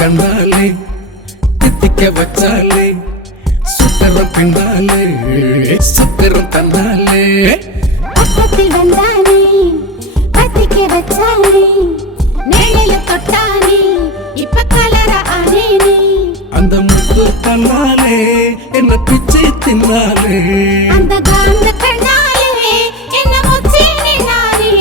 கண்ணாலே தித்திக்க வச்சாலே சுத்தரம் பின்னாலே சுத்தரம் தன்னாலே பக்கத்தில் வந்தானே பத்திக்க வச்சானே நேழையில தொட்டானே இப்ப கலர ஆனேனே அந்த முத்து தன்னாலே என்ன பிச்சை தின்னாலே அந்த காந்த கண்ணாலே என்ன முச்சி நின்னானே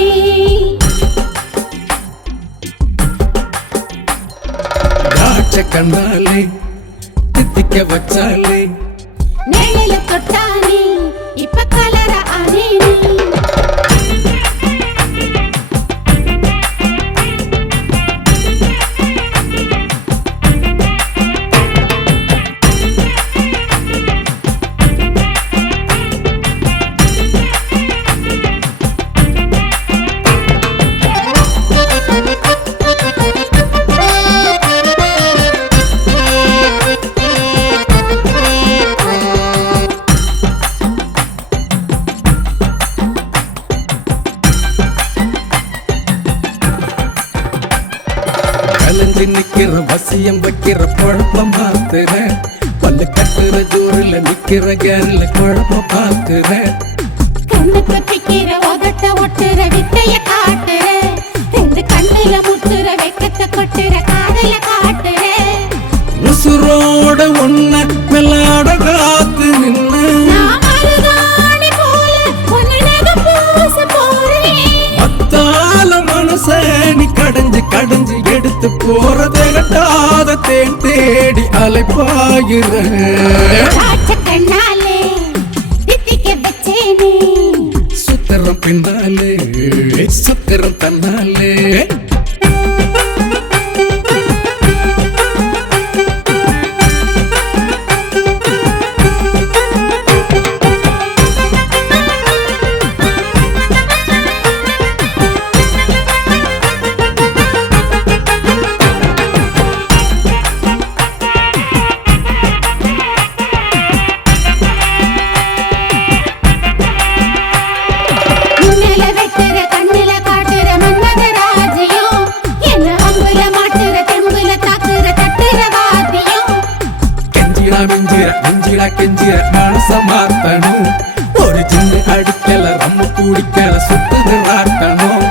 கண்ணாலே தித்திக்க வச்சாலே நேழையில தொட்டானே இப்ப கலர ஆனேனே நிக்கிற வசியம் வைக்கிற குழப்பம் பார்த்துற பல்லு கட்டுற ஜோரில் நிக்கிற கேரள குழப்பம் பார்த்துற கண்ணு கட்டிக்கிற உதட்ட ஒட்டுற வித்தைய காட்டுற ரெண்டு கண்ணுல முட்டுற வெக்கத்தை கொட்டுற காதல காட்டுற உசுரோட ஒன்ன மெல்லாட காத்து நின்னு மத்தால மனச நீ கடைஞ்சு கடைஞ்சு எடுத்து போறதை கட்டாத தேன் தேடி அலைப்பாயிர கண்ணாலே தித்திக்க வச்சேனே சுத்தரம் பின்னாலே சுத்தரம் தன்னாலே மிஞ்சிர கெஞ்சிர மனச மாத்தணும் ஒரு சின்ன அடுக்கல ரம்ம கூடிக்கல சுத்துது ராட்டணும்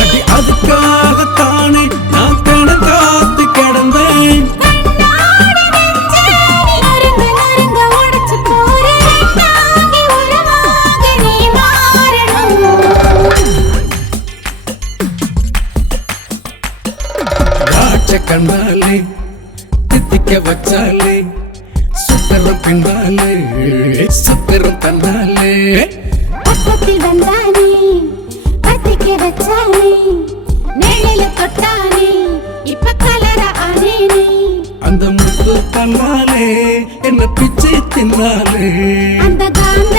அடி அதுக்காகத்தானே நான் கடன் காத்து கிடந்தேன் கண்ணாலே தித்திக்க வச்சாலே சுத்தரம் பின்னாலே சுத்தரம் தன்னாலே பக்கத்தில் வந்தானே பத்திக்க வச்சானே நேழையில தொட்டானே இப்ப கலர ஆனேனே அந்த முத்து தன்னாலே என்ன பிச்சை தின்னாலே அந்த காந்த